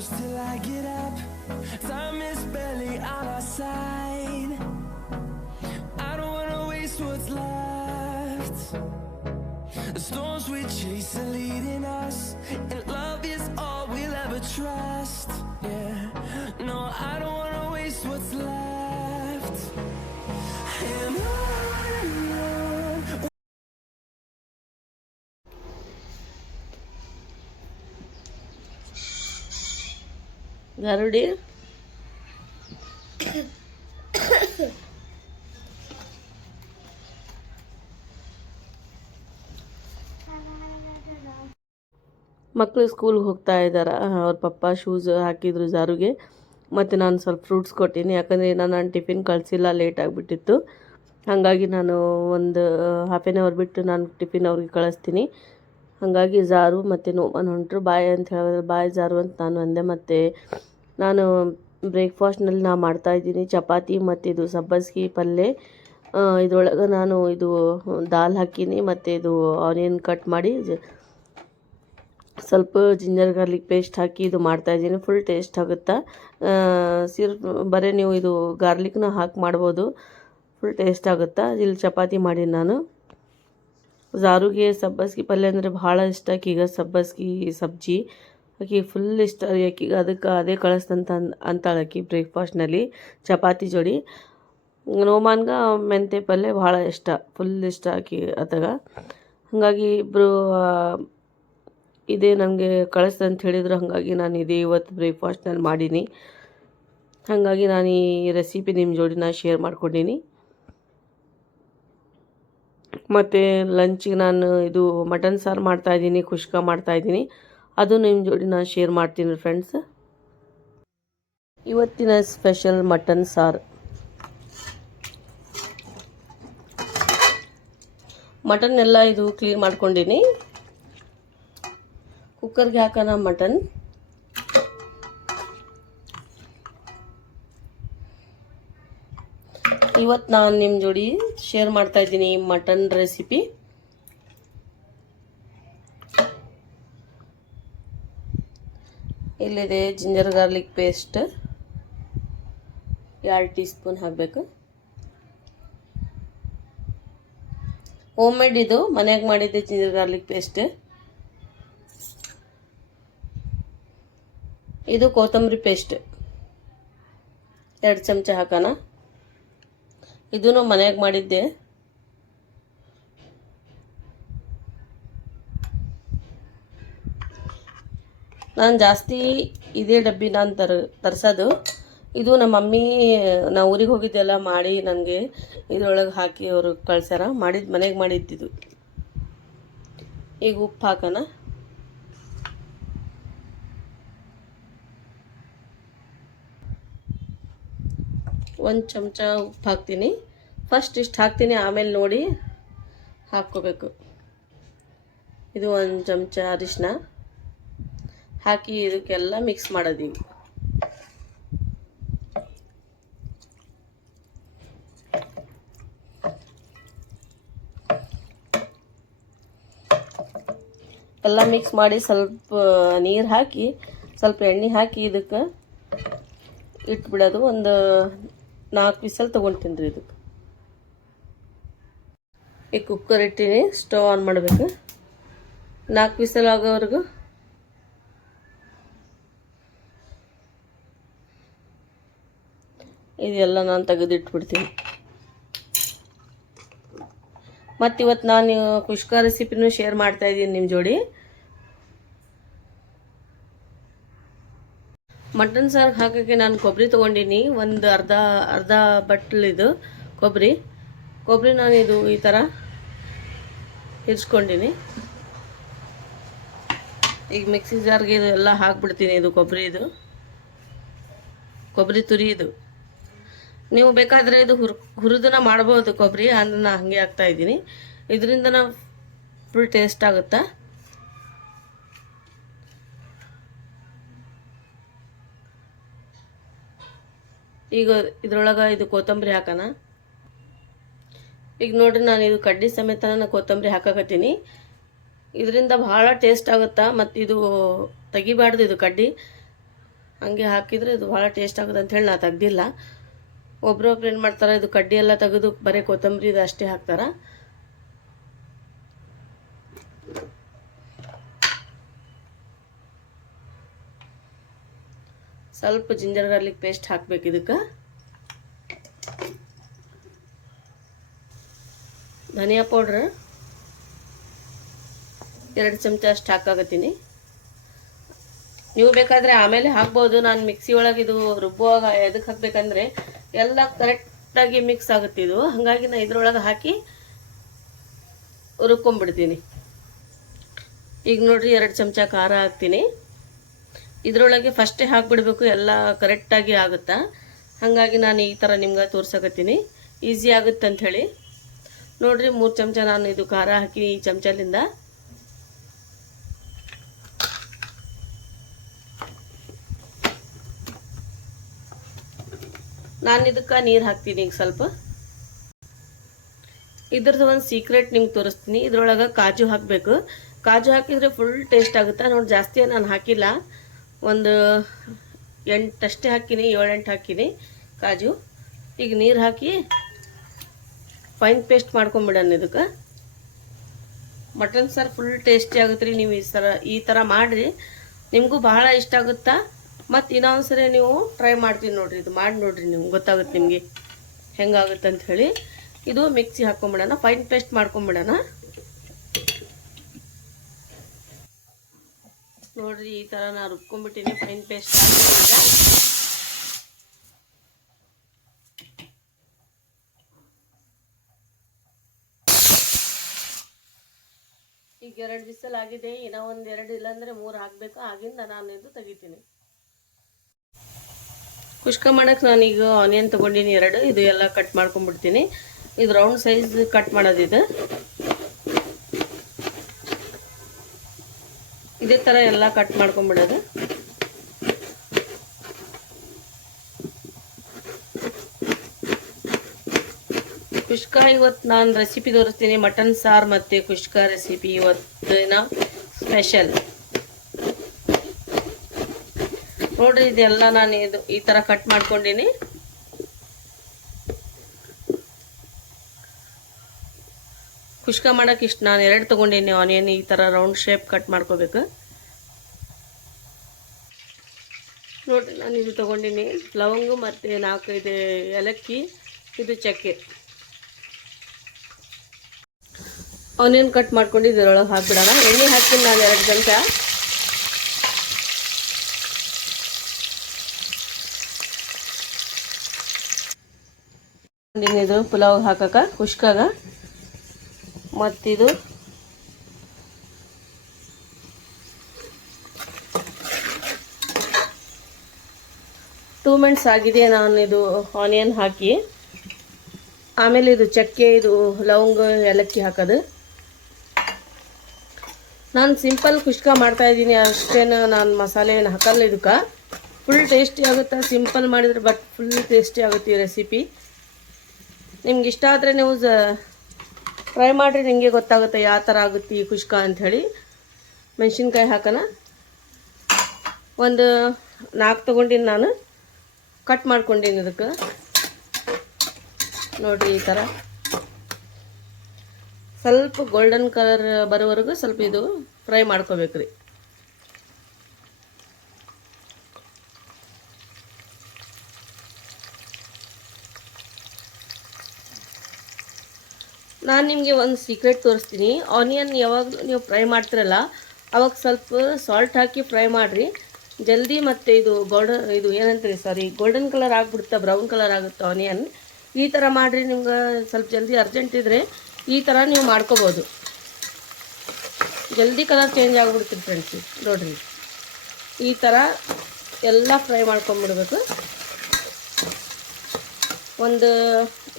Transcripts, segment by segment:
close till I get up. Time is barely on our side. I don't wanna waste what's left. The storms we chase are leading us, and love is all we'll ever trust. Yeah, no, I don't wanna waste what's left. And on. Garude. ಮಕ್ಕಳು ಸ್ಕೂಲ್ಗೆ ಹೋಗ್ತಾ ಇದ್ದಾರೆ. ಅವ್ರ ಪಪ್ಪ shoes ಹಾಕಿದ್ರು ಜಾರುಗೆ. ಮತ್ತು ನಾನು ಸ್ವಲ್ಪ fruits ಕೊಟ್ಟೀನಿ, ಯಾಕಂದರೆ ನಾನು ಟಿಫಿನ್ ಕಳಿಸಿಲ್ಲ, ಲೇಟ್ ಆಗಿಬಿಟ್ಟಿತ್ತು. ಹಾಗಾಗಿ ನಾನು ಒಂದು ಹಾಫ್ ಆನ್ ಅವರ್ ಬಿಟ್ಟು ನಾನು ಟಿಫಿನ್ ಅವ್ರಿಗೆ ಕಳಿಸ್ತೀನಿ. ಹಾಗಾಗಿ ಜಾರು ಮತ್ತು ನೋಮನ್ ಹೊಂಟರು. ಬಾಯ್ ಅಂತ ಹೇಳಿದ್ರೆ ಬಾಯ್ ಜಾರು ಅಂತ ನಾನು ಅಂದೆ. ಮತ್ತು ನಾನು ಬ್ರೇಕ್ಫಾಸ್ಟ್ನಲ್ಲಿ ಮಾಡ್ತಾಯಿದ್ದೀನಿ ಚಪಾತಿ ಮತ್ತು ಇದು ಸಬ್ಬಸ್ಗಿ ಪಲ್ಯ. ಇದ್ರೊಳಗೆ ನಾನು ಇದು ದಾಲ್ ಹಾಕೀನಿ ಮತ್ತು ಇದು ಆನಿಯನ್ ಕಟ್ ಮಾಡಿ ಸ್ವಲ್ಪ ಜಿಂಜರ್ ಗಾರ್ಲಿಕ್ ಪೇಸ್ಟ್ ಹಾಕಿ ಇದು ಮಾಡ್ತಾಯಿದ್ದೀನಿ. ಫುಲ್ ಟೇಸ್ಟ್ ಆಗುತ್ತಾ. ಬರೀ ನೀವು ಇದು ಗಾರ್ಲಿಕ್ನ ಹಾಕಿ ಮಾಡ್ಬೋದು, ಫುಲ್ ಟೇಸ್ಟ್ ಆಗುತ್ತಾ. ಇಲ್ಲಿ ಚಪಾತಿ ಮಾಡೀನಿ ನಾನು. ಜಾರುಗೆ ಸಬ್ಬಸ್ಗಿ ಪಲ್ಯ ಅಂದರೆ ಭಾಳ ಇಷ್ಟ. ಆಕಿಗೆ ಸಬ್ಬಸ್ಗಿ ಸಬ್ಜಿ ಆಕಿಗೆ ಫುಲ್ ಇಷ್ಟ ರೀ. ಆಕಿಗೆ ಅದಕ್ಕೆ ಅದೇ ಕಳಿಸ್ತಂತ ಅಂತಾಳೆ ಆಕಿ ಬ್ರೇಕ್ಫಾಸ್ಟ್ನಲ್ಲಿ ಚಪಾತಿ ಜೋಡಿ. ನೋಮಾನ್ಗೆ ಮೆಂತ್ಯ ಪಲ್ಯ ಭಾಳ ಇಷ್ಟ, ಫುಲ್ ಇಷ್ಟ ಆಕಿ ಅದಾಗ. ಹಾಗಾಗಿ ಇಬ್ಬರು ಇದೇ ನನಗೆ ಕಳಿಸ್ತಂತ ಹೇಳಿದ್ರು. ಹಾಗಾಗಿ ನಾನು ಇದೇ ಇವತ್ತು ಬ್ರೇಕ್ಫಾಸ್ಟ್ನಲ್ಲಿ ಮಾಡೀನಿ. ಹಾಗಾಗಿ ನಾನು ಈ ರೆಸಿಪಿ ನಿಮ್ಮ ಜೋಡಿ ನಾನು ಶೇರ್ ಮಾಡ್ಕೊಂಡೀನಿ. ಮತ್ತು ಲಂಚಿಗೆ ನಾನು ಇದು ಮಟನ್ ಸಾರು ಮಾಡ್ತಾಯಿದ್ದೀನಿ, ಕುಷ್ಕ ಮಾಡ್ತಾಯಿದ್ದೀನಿ. ಅದು ನಿಮ್ಮ ಜೋಡಿ ನಾನು ಶೇರ್ ಮಾಡ್ತೀನಿ ಫ್ರೆಂಡ್ಸ್. ಇವತ್ತಿನ ಸ್ಪೆಷಲ್ ಮಟನ್ ಸಾರು. ಮಟನ್ ಎಲ್ಲ ಇದು ಕ್ಲೀನ್ ಮಾಡ್ಕೊಂಡೀನಿ. ಕುಕ್ಕರ್ಗೆ ಹಾಕೋಣ ಮಟನ್. ಇವತ್ತು ನಾನು ನಿಮ್ಮ ಜೋಡಿ ಶೇರ್ ಮಾಡ್ತಾಯಿದ್ದೀನಿ ಮಟನ್ ರೆಸಿಪಿ. ಇಲ್ಲಿದೆ ginger garlic paste 2 tea spoon ಹಾಕಬೇಕು. ಹೋಮ್ ಮೇಡ್ ಇದು, ಮನೆಯಾಗ ಮಾಡಿದ್ದೆ ಜಿಂಜರ್ ಗಾರ್ಲಿಕ್ ಪೇಸ್ಟ್. ಇದು ಕೊತ್ತಂಬರಿ ಪೇಸ್ಟ್ 2 ಚಮಚ ಹಾಕೋಣ. ಇದೂ ಮನೆಯಾಗ ಮಾಡಿದ್ದೆ. ನಾನು ಜಾಸ್ತಿ ಇದೇ ಡಬ್ಬಿ ನಾನು ತರಿಸೋದು. ಇದು ನಮ್ಮ ಮಮ್ಮಿ ನಾ ಊರಿಗೆ ಹೋಗಿದ್ದೆಲ್ಲ ಮಾಡಿ ನನಗೆ ಇದರೊಳಗೆ ಹಾಕಿ ಅವರು ಕಳ್ಸ್ಯಾರ. ಮನೆಗೆ ಮಾಡಿದ್ದಿದ್ದು. ಈಗ ಉಪ್ಪು ಹಾಕೋಣ. ಒಂದು ಚಮಚ ಉಪ್ಪು ಹಾಕ್ತೀನಿ. ಫಸ್ಟ್ ಇಷ್ಟು ಹಾಕ್ತೀನಿ, ಆಮೇಲೆ ನೋಡಿ ಹಾಕ್ಕೋಬೇಕು. ಇದು 1 ಚಮಚ ಅರಿಶಿನ ಹಾಕಿ ಇದಕ್ಕೆಲ್ಲ ಮಿಕ್ಸ್ ಮಾಡೋದೀವಿ. ಎಲ್ಲ ಮಿಕ್ಸ್ ಮಾಡಿ ಸ್ವಲ್ಪ ನೀರು ಹಾಕಿ ಸ್ವಲ್ಪ ಎಣ್ಣೆ ಹಾಕಿ ಇದಕ್ಕೆ ಇಟ್ಬಿಡೋದು. ಒಂದು 4 ವಿಸಲ್ ತೊಗೊಳ್ತೀನಿ ರೀ ಇದಕ್ಕೆ. ಈ ಕುಕ್ಕರ್ ಇಟ್ಟೀನಿ, ಸ್ಟವ್ ಆನ್ ಮಾಡಬೇಕು. 4 ವಿಸಲ್ ಆಗೋವರೆಗೂ ಇದೆಲ್ಲ ನಾನು ತೆಗೆದಿಟ್ಬಿಡ್ತೀನಿ. ಮತ್ತು ಇವತ್ತು ನಾನು ಕುಷ್ಕ ರೆಸಿಪಿನೂ ಶೇರ್ ಮಾಡ್ತಾಯಿದ್ದೀನಿ ನಿಮ್ಮ ಜೋಡಿ. ಮಟನ್ ಸಾರಿಗೆ ಹಾಕೋಕ್ಕೆ ನಾನು ಕೊಬ್ಬರಿ ತೊಗೊಂಡಿನಿ. ಒಂದು ಅರ್ಧ ಬಟ್ಲಿದು ಕೊಬ್ಬರಿ ನಾನು ಇದು ಈ ಥರ ಇರಿಸ್ಕೊಂಡಿನಿ. ಈಗ ಮಿಕ್ಸಿ ಜಾರ್ಗೆ ಇದು ಎಲ್ಲ ಹಾಕ್ಬಿಡ್ತೀನಿ. ಇದು ಕೊಬ್ಬರಿ ತುರಿ ಇದು. ನೀವು ಬೇಕಾದರೆ ಇದು ಹುರಿದನ ಮಾಡ್ಬೋದು ಕೊಬ್ಬರಿ, ಅಂದ್ರೆ ನಾನು ಹಾಗೆ ಹಾಕ್ತಾಯಿದ್ದೀನಿ. ಇದರಿಂದ ನಾವು ಫುಲ್ ಟೇಸ್ಟ್ ಆಗುತ್ತಾ. ಈಗ ಇದ್ರೊಳಗೆ ಇದು ಕೊತ್ತಂಬರಿ ಹಾಕೋಣ. ಈಗ ನೋಡ್ರಿ, ನಾನು ಇದು ಕಡ್ಡಿ ಸಮೇತ ನಾನು ಕೊತ್ತಂಬರಿ ಹಾಕಕತ್ತೀನಿ. ಇದರಿಂದ ಭಾಳ ಟೇಸ್ಟ್ ಆಗುತ್ತಾ. ಮತ್ತು ಇದು ತೆಗಿಬಾರ್ದು, ಇದು ಕಡ್ಡಿ ಹಂಗೆ ಹಾಕಿದರೆ ಇದು ಭಾಳ ಟೇಸ್ಟ್ ಆಗುತ್ತೆ ಅಂಥೇಳಿ ನಾನು ತೆಗ್ದಿಲ್ಲ. ಒಬ್ರೊಬ್ರು ಏನು ಮಾಡ್ತಾರೆ, ಇದು ಕಡ್ಡಿ ಎಲ್ಲ ತೆಗೆದು ಬರೀ ಕೊತ್ತಂಬರಿ ಇದು ಅಷ್ಟೇ ಹಾಕ್ತಾರೆ. ಸ್ವಲ್ಪ ಜಿಂಜರ್ ಗಾರ್ಲಿಕ್ ಪೇಸ್ಟ್ ಹಾಕ್ಬೇಕು ಇದಕ್ಕೆ. ಧನಿಯಾ ಪೌಡ್ರ್ 2 ಚಮಚ ಅಷ್ಟು ಹಾಕಾಗತ್ತೀನಿ. ನೀವು ಬೇಕಾದರೆ ಆಮೇಲೆ ಹಾಕ್ಬೋದು. ನಾನು ಮಿಕ್ಸಿ ಒಳಗೆ ಇದು ರುಬ್ಬುವಾಗ ಎದಕ್ಕೆ ಹಾಕಬೇಕಂದ್ರೆ ಎಲ್ಲ ಕರೆಕ್ಟಾಗಿ ಮಿಕ್ಸ್ ಆಗುತ್ತೆ ಇದು. ಹಾಗಾಗಿ ನಾನು ಇದ್ರೊಳಗೆ ಹಾಕಿ ರುಬ್ಕೊಂಡ್ಬಿಡ್ತೀನಿ. ಈಗ ನೋಡ್ರಿ 2 ಚಮಚ ಖಾರ ಹಾಕ್ತೀನಿ. ಇದರೊಳಗೆ ಫಸ್ಟೇ ಹಾಕಿಬಿಡ್ಬೇಕು, ಎಲ್ಲ ಕರೆಕ್ಟಾಗಿ ಆಗುತ್ತಾ. ಹಾಗಾಗಿ ನಾನು ಈ ಥರ ನಿಮ್ಗೆ ತೋರ್ಸಕತ್ತೀನಿ, ಈಸಿ ಆಗುತ್ತೆ ಅಂಥೇಳಿ. ನೋಡ್ರಿ 3 ಚಮಚ ನಾನು ಇದು ಖಾರ ಹಾಕಿ ಈ ಚಮಚಲಿಂದ. ನಾನು ಇದಕ್ಕೆ ನೀರು ಹಾಕ್ತೀನಿ ಈಗ ಸ್ವಲ್ಪ. ಇದ್ರದ್ದು ಒಂದು ಸೀಕ್ರೆಟ್ ನಿಮ್ಗೆ ತೋರಿಸ್ತೀನಿ. ಇದ್ರೊಳಗೆ ಕಾಜು ಹಾಕಬೇಕು. ಕಾಜು ಹಾಕಿದರೆ ಫುಲ್ ಟೇಸ್ಟ್ ಆಗುತ್ತೆ. ನೋಡಿ ಜಾಸ್ತಿ ನಾನು ಹಾಕಿಲ್ಲ, ಒಂದು 8 ಅಷ್ಟೇ ಹಾಕಿನಿ, 7-8 ಹಾಕಿನಿ ಕಾಜು. ಈಗ ನೀರು ಹಾಕಿ ಫೈನ್ ಪೇಸ್ಟ್ ಮಾಡ್ಕೊಂಬಿಡೋಣ ಇದಕ್ಕೆ. ಮಟನ್ ಸಾರು ಫುಲ್ ಟೇಸ್ಟಿ ಆಗುತ್ತೆ ರೀ. ನೀವು ಈ ಥರ ಮಾಡಿರಿ, ನಿಮಗೂ ಬಹಳ ಇಷ್ಟ ಆಗುತ್ತಾ. ಮತ್ತು ಇನ್ನೊಂದ್ಸರಿ ನೀವು ಟ್ರೈ ಮಾಡ್ತೀನಿ ನೋಡಿರಿ, ಇದು ಮಾಡಿ ನೋಡಿರಿ, ನಿಮ್ಗೆ ಗೊತ್ತಾಗುತ್ತೆ ನಿಮಗೆ ಹೆಂಗಾಗುತ್ತೆ ಅಂತ ಹೇಳಿ. ಇದು ಮಿಕ್ಸಿ ಹಾಕ್ಕೊಂಬಿಡೋಣ, ಫೈನ್ ಪೇಸ್ಟ್ ಮಾಡ್ಕೊಂಬಿಡೋಣ. ನೋಡ್ರಿ ಈ ಥರ ನಾನು ರುಬ್ಕೊಂಡ್ಬಿಟ್ಟಿನಿ, ಫೈನ್ ಪೇಸ್ಟ್ ಈಗ 2 ಬಿಸಲ್ ಆಗಿದೆ. ಇನ್ನೂ 1-2 ಇಲ್ಲಾಂದರೆ 3 ಹಾಕಬೇಕು. ಆಗಿಂದ ನಾನು ಇದು ತೆಗಿತೀನಿ. ಕುಷ್ಕ ಮಾಡೋಕ್ಕೆ ನಾನೀಗ ಆನಿಯನ್ ತೊಗೊಂಡಿನಿ 2. ಇದು ಎಲ್ಲ ಕಟ್ ಮಾಡ್ಕೊಂಡ್ಬಿಡ್ತೀನಿ. ಇದು ರೌಂಡ್ ಸೈಜ್ ಕಟ್ ಮಾಡೋದಿದೆ. ಇದೇ ಥರ ಎಲ್ಲ ಕಟ್ ಮಾಡ್ಕೊಂಡ್ಬಿಡೋದು. ಕುಷ್ಕ ಇವತ್ತು ನಾನು ರೆಸಿಪಿ ತೋರಿಸ್ತೀನಿ. ಮಟನ್ ಸಾರು ಮತ್ತು ಕುಷ್ಕ ರೆಸಿಪಿ ಇವತ್ತಿನ ಸ್ಪೆಷಲ್. ನೋಡ್ರಿ ಇದೆಲ್ಲ ನಾನು ಇದು ಈ ಥರ ಕಟ್ ಮಾಡ್ಕೊಂಡಿನಿ. ಕುಷ್ಕ ಮಾಡೋಕೆ ಇಷ್ಟು ನಾನು 2 ತೊಗೊಂಡಿನಿ ಆನಿಯನ್. ಈ ಥರ ರೌಂಡ್ ಶೇಪ್ ಕಟ್ ಮಾಡ್ಕೋಬೇಕು. ನೋಡ್ರಿ ನಾನು ಇದು ತೊಗೊಂಡಿನಿ, ಲವಂಗು ಮತ್ತು 4-5 ಏಲಕ್ಕಿ, ಇದು ಚಕ್ಕೆ. ಆನಿಯನ್ ಕಟ್ ಮಾಡ್ಕೊಂಡು ಇದರೊಳಗೆ ಹಾಕ್ಬಿಡೋಣ. ಎಣ್ಣೆ ಹಾಕ್ತೀನಿ ನಾನು 2 ಚಮಚ. ಇದು ಪುಲಾವ್ ಹಾಕಕ ಕುಷ್ಕಾಗ. ಮತ್ತಿದು ಟೂ ಮಿನಿಟ್ಸ್ ಆಗಿದೆ ನಾನು ಇದು ಆನಿಯನ್ ಹಾಕಿ. ಆಮೇಲೆ ಇದು ಚಕ್ಕೆ, ಇದು ಲವಂಗ, ಏಲಕ್ಕಿ ಹಾಕೋದು. ನಾನು ಸಿಂಪಲ್ ಕುಷ್ಕ ಮಾಡ್ತಾಯಿದ್ದೀನಿ ಅಷ್ಟೇನು, ನಾನು ಮಸಾಲೆ ಏನು ಹಾಕಲ್ಲ ಇದಕ್ಕೆ. ಫುಲ್ ಟೇಸ್ಟಿ ಆಗುತ್ತೆ ಸಿಂಪಲ್ ಮಾಡಿದರೆ, ಬಟ್ ಫುಲ್ ಟೇಸ್ಟಿ ಆಗುತ್ತೆ ಈ ರೆಸಿಪಿ. ನಿಮ್ಗೆ ಇಷ್ಟ ಆದರೆ ನೀವು ಟ್ರೈ ಮಾಡಿರಿ, ನಿಮಗೆ ಗೊತ್ತಾಗುತ್ತೆ ಯಾವ ಥರ ಆಗುತ್ತೆ ಈ ಕುಷ್ಕ ಅಂಥೇಳಿ. ಮೆಣಸಿನ್ಕಾಯಿ ಹಾಕೋಣ. ಒಂದು 4 ತೊಗೊಂಡಿನಿ ನಾನು, ಕಟ್ ಮಾಡ್ಕೊಂಡೀನಿ ಇದಕ್ಕೆ. ನೋಡಿರಿ ಈ ಥರ ಸ್ವಲ್ಪ ಗೋಲ್ಡನ್ ಕಲರ್ ಬರೋವರೆಗೂ ಸ್ವಲ್ಪ ಇದು ಫ್ರೈ ಮಾಡ್ಕೋಬೇಕ್ರಿ. ನಾನು ನಿಮಗೆ ಒಂದು ಸೀಕ್ರೆಟ್ ತೋರಿಸ್ತೀನಿ. ಆನಿಯನ್ ಯಾವಾಗ ನೀವು ಫ್ರೈ ಮಾಡ್ತಿರಲ್ಲ ಅವಾಗ ಸ್ವಲ್ಪ ಸಾಲ್ಟ್ ಹಾಕಿ ಫ್ರೈ ಮಾಡಿರಿ, ಜಲ್ದಿ. ಮತ್ತು ಇದು ಗೋಲ್ಡನ್ ಕಲರ್ ಆಗಿಬಿಡುತ್ತೆ, ಬ್ರೌನ್ ಕಲರ್ ಆಗುತ್ತೆ ಆನಿಯನ್. ಈ ಥರ ಮಾಡಿರಿ, ನಿಮ್ಗೆ ಸ್ವಲ್ಪ ಜಲ್ದಿ ಅರ್ಜೆಂಟ್ ಇದ್ದರೆ ಈ ಥರ ನೀವು ಮಾಡ್ಕೋಬೋದು. ಜಲ್ದಿ ಕಲರ್ ಚೇಂಜ್ ಆಗಿಬಿಡ್ತೀರಿ ಫ್ರೆಂಡ್ಸ್. ನೋಡಿರಿ ಈ ಥರ ಎಲ್ಲ ಫ್ರೈ ಮಾಡ್ಕೊಂಬಿಡ್ಬೇಕು. ಒಂದು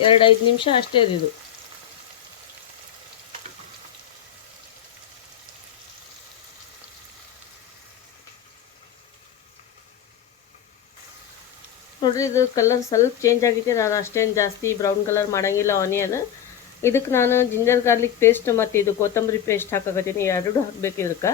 2-5 ನಿಮಿಷ ಅಷ್ಟೇ ಇದು. ನೋಡಿರಿ ಇದು ಕಲರ್ ಸ್ವಲ್ಪ ಚೇಂಜ್ ಆಗಿದೆ. ನಾನು ಅಷ್ಟೇನು ಜಾಸ್ತಿ ಬ್ರೌನ್ ಕಲರ್ ಮಾಡೋಂಗಿಲ್ಲ ಆನಿಯನ್. ಇದಕ್ಕೆ ನಾನು ಜಿಂಜರ್ ಗಾರ್ಲಿಕ್ ಪೇಸ್ಟ್ ಮತ್ತು ಇದು ಕೊತ್ತಂಬರಿ ಪೇಸ್ಟ್ ಹಾಕಕತ್ತೀನಿ. 2 ಹಾಕಬೇಕು ಇದಕ್ಕೆ.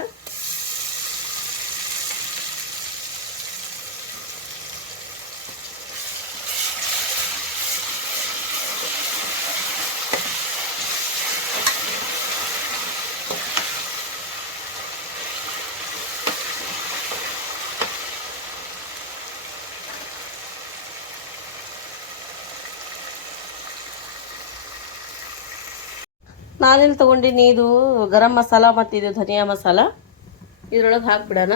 ನಾನೆಲ್ಲಿ ತೊಗೊಂಡಿನಿ, ಇದು ಗರಂ ಮಸಾಲ ಮತ್ತು ಇದು ಧನಿಯಾ ಮಸಾಲ. ಇದ್ರೊಳಗೆ ಹಾಕ್ಬಿಡೋಣ.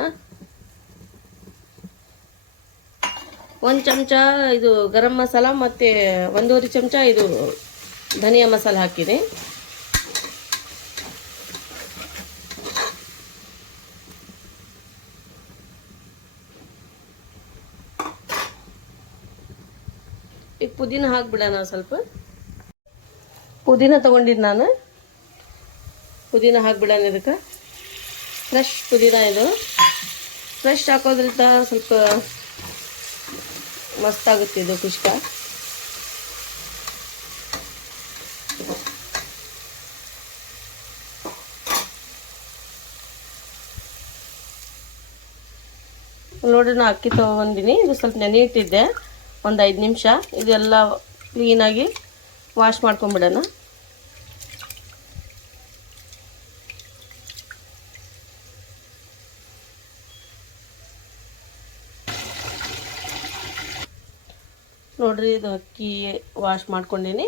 1 ಚಮಚ ಇದು ಗರಂ ಮಸಾಲ ಮತ್ತು 1.5 ಚಮಚ ಇದು ಧನಿಯಾ ಮಸಾಲ ಹಾಕಿದೆ. ಈಗ ಪುದೀನ ಹಾಕ್ಬಿಡೋಣ. ಸ್ವಲ್ಪ ಪುದೀನ ತೊಗೊಂಡಿದ್ದು ನಾನು. ಪುದೀನ ಹಾಕ್ಬಿಡೋಣ. ಇದಕ್ಕೆ ಫ್ರೆಶ್ ಪುದೀನ, ಇದು ಫ್ರೆಶ್ ಹಾಕೋದ್ರಿಂದ ಸ್ವಲ್ಪ ಮಸ್ತಾಗುತ್ತೆ ಇದು ಕುಷ್ಕ. ನೋಡ್ರಿ, ನಾನು ಅಕ್ಕಿ ತೊಗೊಂಡಿನಿ. ಇದು ಸ್ವಲ್ಪ ನೆನೆ ಇಟ್ಟಿದ್ದೆ ಒಂದು 5 ನಿಮಿಷ. ಇದೆಲ್ಲ ಕ್ಲೀನಾಗಿ ವಾಶ್ ಮಾಡ್ಕೊಂಬಿಡೋಣ. ನೋಡ್ರಿ, ಇದು ಅಕ್ಕಿ ವಾಶ್ ಮಾಡ್ಕೊಂಡೀನಿ.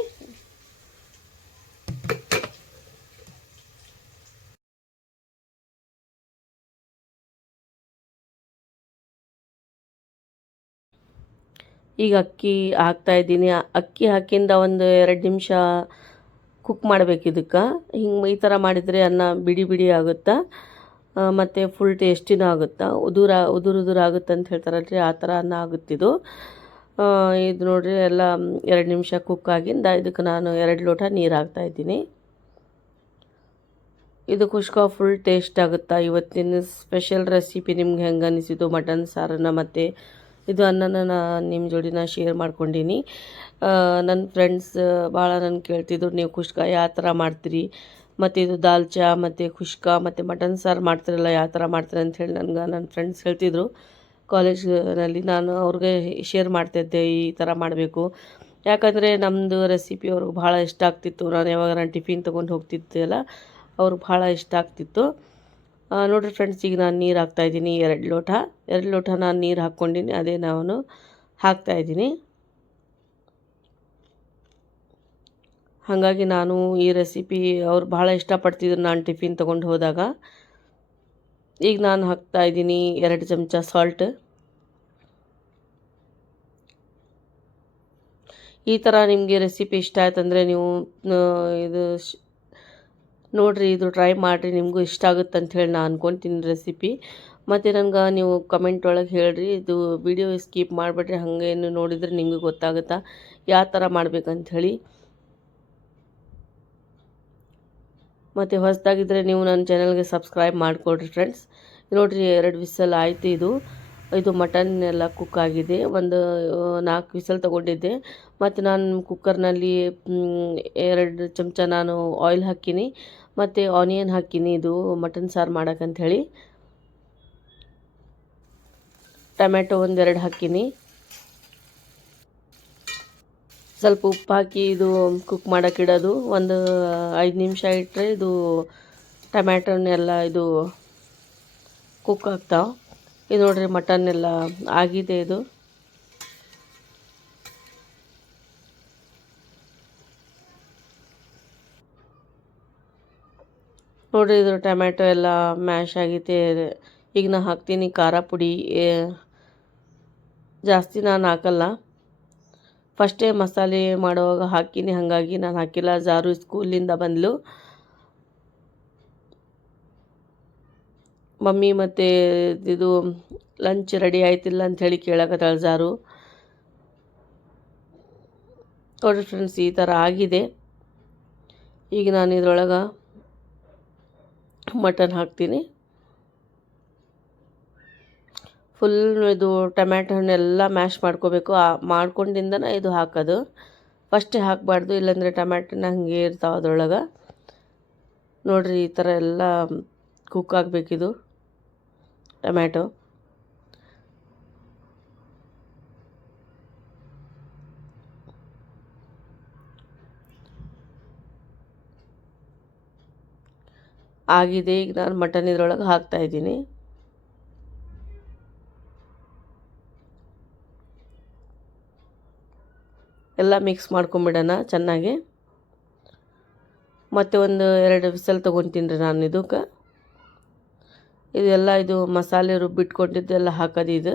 ಈಗ ಅಕ್ಕಿ ಹಾಕ್ತಾಯಿದ್ದೀನಿ. ಅಕ್ಕಿ ಹಾಕಿಂದ ಒಂದು 2 ನಿಮಿಷ ಕುಕ್ ಮಾಡಬೇಕು ಇದಕ್ಕೆ. ಹಿಂಗೆ ಈ ಥರ ಮಾಡಿದರೆ ಅನ್ನ ಬಿಡಿ ಬಿಡಿ ಆಗುತ್ತಾ, ಮತ್ತು ಫುಲ್ ಟೇಸ್ಟಿನೂ ಆಗುತ್ತಾ. ಉದುರು ಆಗುತ್ತೆ ಅಂತ ಹೇಳ್ತಾರಲ್ರಿ, ಆ ಥರ ಅನ್ನ ಆಗುತ್ತಿದ್ದು. ಇದು ನೋಡ್ರಿ, ಎಲ್ಲ 2 ನಿಮಿಷ ಕುಕ್ ಆಗಿಂದ ಇದಕ್ಕೆ ನಾನು 2 ಲೋಟ ನೀರು ಹಾಕ್ತಾಯಿದ್ದೀನಿ. ಇದು ಕುಷ್ಕ ಫುಲ್ ಟೇಸ್ಟ್ ಆಗುತ್ತಾ. ಇವತ್ತಿನ ಸ್ಪೆಷಲ್ ರೆಸಿಪಿ ನಿಮ್ಗೆ ಹೆಂಗೆ ಅನಿಸಿತು? ಮಟನ್ ಸಾರನ್ನ ಮತ್ತು ಇದು ಅನ್ನನ ನಿಮ್ಮ ಜೋಡಿ ಶೇರ್ ಮಾಡ್ಕೊಂಡೀನಿ. ನನ್ನ ಫ್ರೆಂಡ್ಸ್ ಭಾಳ ನನ್ನ ಕೇಳ್ತಿದ್ರು, ನೀವು ಕುಷ್ಕ ಯಾವ ಥರ ಮಾಡ್ತೀರಿ, ಮತ್ತು ಇದು ದಾಲ್ ಚಾ ಮತ್ತು ಕುಷ್ಕ ಮತ್ತು ಮಟನ್ ಸಾರು ಮಾಡ್ತಿರಲ್ಲ, ಯಾವ ಥರ ಮಾಡ್ತೀರಿ ಅಂಥೇಳಿ ನನ್ನ ಫ್ರೆಂಡ್ಸ್ ಹೇಳ್ತಿದ್ರು ಕಾಲೇಜ್ನಲ್ಲಿ. ನಾನು ಅವ್ರಿಗೆ ಶೇರ್ ಮಾಡ್ತಾಯಿದ್ದೆ, ಈ ಥರ ಮಾಡಬೇಕು. ಯಾಕಂದರೆ ನಮ್ಮದು ರೆಸಿಪಿ ಅವ್ರಿಗೆ ಭಾಳ ಇಷ್ಟ ಆಗ್ತಿತ್ತು. ನಾನು ಟಿಫಿನ್ ತೊಗೊಂಡು ಹೋಗ್ತಿದ್ದೆಲ್ಲ, ಅವ್ರಿಗೆ ಭಾಳ ಇಷ್ಟ ಆಗ್ತಿತ್ತು. ನೋಡಿರಿ ಫ್ರೆಂಡ್ಸ್, ಈಗ ನಾನು ನೀರು ಹಾಕ್ತಾಯಿದ್ದೀನಿ. 2 ಲೋಟ ನಾನು ನೀರು ಹಾಕ್ಕೊಂಡಿನಿ, ಅದೇ ನಾನು ಹಾಕ್ತಾಯಿದ್ದೀನಿ. ಹಾಗಾಗಿ ನಾನು ಈ ರೆಸಿಪಿ ಅವ್ರು ಭಾಳ ಇಷ್ಟಪಡ್ತಿದ್ರು ನಾನು ಟಿಫಿನ್ ತೊಗೊಂಡು ಹೋದಾಗ. ಈಗ ನಾನು ಹಾಕ್ತಾಯಿದ್ದೀನಿ 2 ಚಮಚ ಸಾಲ್ಟ್. ಈ ಥರ ನಿಮಗೆ ರೆಸಿಪಿ ಇಷ್ಟ ಆಯ್ತಂದರೆ ನೀವು ಇದು ನೋಡಿರಿ, ಇದು ಟ್ರೈ ಮಾಡಿರಿ, ನಿಮಗೂ ಇಷ್ಟ ಆಗುತ್ತೆ ಅಂಥೇಳಿ ನಾನು ಅಂದ್ಕೊತೀನಿ ರೆಸಿಪಿ. ಮತ್ತು ನನಗೆ ನೀವು ಕಮೆಂಟ್ ಒಳಗೆ ಹೇಳಿರಿ. ಇದು ವಿಡಿಯೋ ಸ್ಕಿಪ್ ಮಾಡಿಬಿಟ್ರೆ ಹಾಗೇನು ನೋಡಿದರೆ ನಿಮಗೆ ಗೊತ್ತಾಗುತ್ತಾ ಯಾವ ಥರ ಮಾಡ್ಬೇಕಂಥೇಳಿ. ಮತ್ತು ಹೊಸದಾಗಿದ್ದರೆ ನೀವು ನನ್ನ ಚಾನಲ್ಗೆ ಸಬ್ಸ್ಕ್ರೈಬ್ ಮಾಡಿಕೊಡ್ರಿ ಫ್ರೆಂಡ್ಸ್. ನೋಡಿರಿ, 2 ವಿಸಲ್ ಆಯಿತು. ಇದು ಮಟನ್ ಎಲ್ಲ ಕುಕ್ ಆಗಿದೆ. ಒಂದು 4 ವಿಸಲ್ ತೊಗೊಂಡಿದ್ದೆ. ಮತ್ತು ನಾನು ಕುಕ್ಕರ್ನಲ್ಲಿ 2 ಚಮಚ ನಾನು ಆಯಿಲ್ ಹಾಕೀನಿ ಮತ್ತು ಆನಿಯನ್ ಹಾಕೀನಿ, ಇದು ಮಟನ್ ಸಾರು ಮಾಡೋಕ್ಕಂಥೇಳಿ. ಟೊಮ್ಯಾಟೊ 1-2 ಹಾಕೀನಿ. ಸ್ವಲ್ಪ ಉಪ್ಪು ಹಾಕಿ ಇದು ಕುಕ್ ಮಾಡೋಕ್ಕಿಡೋದು. ಒಂದು 5 ನಿಮಿಷ ಇಟ್ಟರೆ ಇದು ಟೊಮ್ಯಾಟೊನೆಲ್ಲ ಇದು ಕುಕ್ ಆಗ್ತಾವೆ. ಇದು ನೋಡಿರಿ, ಮಟನ್ ಎಲ್ಲ ಆಗಿದೆ. ಇದು ನೋಡಿರಿ, ಇದು ಟೊಮ್ಯಾಟೊ ಎಲ್ಲ ಮ್ಯಾಶ್ ಆಗೈತೆ. ಈಗ ನಾನು ಹಾಕ್ತೀನಿ ಖಾರ ಪುಡಿ. ಜಾಸ್ತಿ ನಾನು ಹಾಕಲ್ಲ, ಫಸ್ಟೇ ಮಸಾಲೆ ಮಾಡುವಾಗ ಹಾಕೀನಿ, ಹಾಗಾಗಿ ನಾನು ಹಾಕಿಲ್ಲ. ಜಾರು ಸ್ಕೂಲಿಂದ ಬಂದಳು, ಮಮ್ಮಿ ಮತ್ತು ಇದು ಲಂಚ್ ರೆಡಿ ಆಯ್ತಿಲ್ಲ ಅಂಥೇಳಿ ಕೇಳಕತ್ತಾಳೆ ಜಾರು. ನೋಡಿರಿ ಫ್ರೆಂಡ್ಸ್, ಈ ಥರ ಆಗಿದೆ. ಈಗ ನಾನು ಇದ್ರೊಳಗೆ ಮಟನ್ ಹಾಕ್ತೀನಿ. ಫುಲ್ ಇದು ಟೊಮ್ಯಾಟೊ ಹಣ್ಣೆಲ್ಲ ಮ್ಯಾಶ್ ಮಾಡ್ಕೋಬೇಕು. ಮಾಡ್ಕೊಂಡಿಂದನೇ ಇದು ಹಾಕೋದು, ಫಸ್ಟೇ ಹಾಕಬಾರ್ದು, ಇಲ್ಲಾಂದರೆ ಟೊಮ್ಯಾಟೊನ ಹಾಗೆ ಇರ್ತಾವೆ ಅದ್ರೊಳಗೆ. ನೋಡಿರಿ, ಈ ಥರ ಎಲ್ಲ ಕುಕ್ ಆಗಬೇಕಿದು ಟೊಮ್ಯಾಟೊ. ಆಗಿದೆ. ಈಗ ನಾನು ಮಟನ್ ಇದ್ರೊಳಗೆ ಹಾಕ್ತಾಯಿದ್ದೀನಿ. ಎಲ್ಲ ಮಿಕ್ಸ್ ಮಾಡ್ಕೊಂಬಿಡೋಣ ಚೆನ್ನಾಗಿ. ಮತ್ತು ಒಂದು 2 ವಿಸಲ್ ತೊಗೊತೀನಿ ರೀ ನಾನು ಇದಕ್ಕೆ. ಇದೆಲ್ಲ ಇದು ಮಸಾಲೆ ರುಬ್ಬಿಟ್ಕೊಂಡಿದ್ದೆಲ್ಲ ಹಾಕೋದು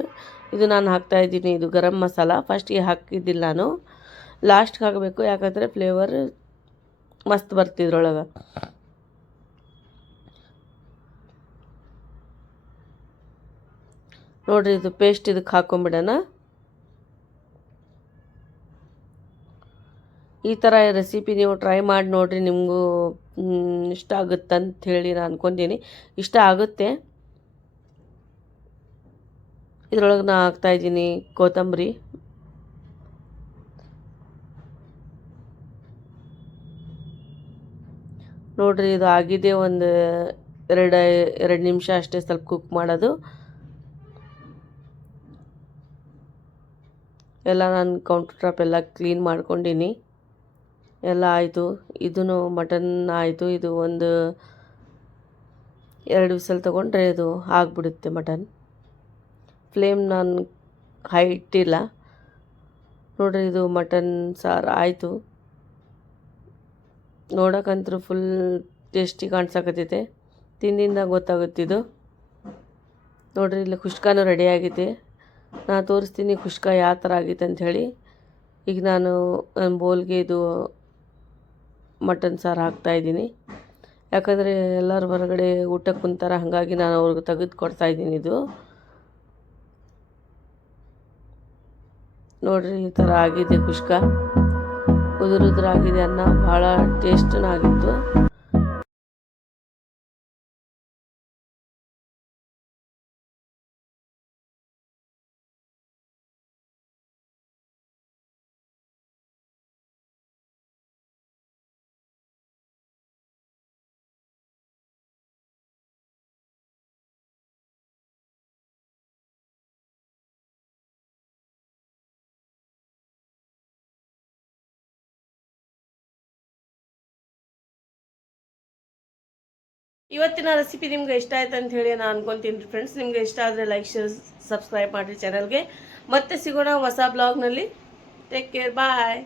ಇದು ನಾನು ಹಾಕ್ತಾಯಿದ್ದೀನಿ. ಇದು ಗರಂ ಮಸಾಲ ಫಸ್ಟಿಗೆ ಹಾಕಿದ್ದಿಲ್ಲ ನಾನು, ಲಾಸ್ಟ್ಗೆ ಹಾಕಬೇಕು, ಯಾಕಂದರೆ ಫ್ಲೇವರ್ ಮಸ್ತ್ ಬರ್ತಿದ್ರೊಳಗೆ. ನೋಡಿರಿ ಇದು ಪೇಸ್ಟ್ ಇದಕ್ಕೆ ಹಾಕೊಂಬಿಡೋಣ. ಈ ಥರ ರೆಸಿಪಿ ನೀವು ಟ್ರೈ ಮಾಡಿ ನೋಡಿರಿ, ನಿಮಗೂ ಇಷ್ಟ ಆಗುತ್ತೆ ಅಂತ ಹೇಳಿ ನಾನು ಅಂದ್ಕೊತೀನಿ. ಇಷ್ಟ ಆಗುತ್ತೆ. ಇದರೊಳಗೆ ನಾನು ಹಾಕ್ತಾಯಿದ್ದೀನಿ ಕೊತ್ತಂಬರಿ, ನೋಡಿರಿ ಇದು ಆಗಿದೆ. ಒಂದು 2 ನಿಮಿಷ ಅಷ್ಟೇ ಸ್ವಲ್ಪ ಕುಕ್ ಮಾಡೋದು. ಎಲ್ಲ ನಾನು ಕೌಂಟರ್ ಟಾಪ್ ಎಲ್ಲ ಕ್ಲೀನ್ ಮಾಡ್ಕೊಂಡೀನಿ, ಎಲ್ಲ ಆಯಿತು. ಇದೂ ಮಟನ್ ಆಯಿತು. ಇದು ಒಂದು 2 ವಿಸಲ್ ತೊಗೊಂಡ್ರೆ ಇದು ಆಗಿಬಿಡುತ್ತೆ ಮಟನ್. ಫ್ಲೇಮ್ ನಾನು ಹೈ ಇಟ್ಟಿಲ್ಲ. ನೋಡಿರಿ ಇದು ಮಟನ್ ಸಾರು ಆಯಿತು. ನೋಡೋಕ್ಕಂತೂ ಫುಲ್ ಟೇಸ್ಟಿ ಕಾಣಿಸಕತ್ತೈತೆ, ತಿಂದಿಂದ ಗೊತ್ತಾಗುತ್ತಿದ್ದು. ನೋಡಿರಿ ಇಲ್ಲಿ ಕುಷ್ಕಾನು ರೆಡಿ ಆಗೈತೆ. ನಾನು ತೋರಿಸ್ತೀನಿ ಕುಷ್ಕ ಯಾವ ಥರ ಆಗೈತೆ ಅಂಥೇಳಿ. ಈಗ ನಾನು ಒಂದು ಬೌಲ್ಗೆ ಇದು ಮಟನ್ ಸಾರು ಹಾಕ್ತಾಯಿದ್ದೀನಿ, ಯಾಕಂದರೆ ಎಲ್ಲರೂ ಹೊರಗಡೆ ಊಟಕ್ಕೆ ಕುಂತಾರೆ, ಹಾಗಾಗಿ ನಾನು ಅವ್ರಿಗೆ ತೆಗೆದು ಕೊಡ್ತಾಯಿದ್ದೀನಿ. ಇದು ನೋಡಿರಿ ಈ ಥರ ಆಗಿದೆ ಕುಷ್ಕ, ಉದುರಾಗಿದೆ. ಅನ್ನ ಭಾಳ ಟೇಸ್ಟೂ ಆಗಿತ್ತು. ಇವತ್ತಿನ ರೆಸಿಪಿ ನಿಮ್ಗೆ ಇಷ್ಟ ಆಯ್ತು ಅಂತ ಹೇಳಿ ನಾನು ಅನ್ಕೊತೀನಿ ಫ್ರೆಂಡ್ಸ್. ನಿಮಗೆ ಇಷ್ಟ ಆದರೆ ಲೈಕ್, ಶೇರ್, ಸಬ್ಸ್ಕ್ರೈಬ್ ಮಾಡಿರಿ ಚಾನಲ್ಗೆ. ಮತ್ತೆ ಸಿಗೋಣ ಹೊಸ ಬ್ಲಾಗ್ನಲ್ಲಿ. ಟೇಕ್ ಕೇರ್, ಬಾಯ್.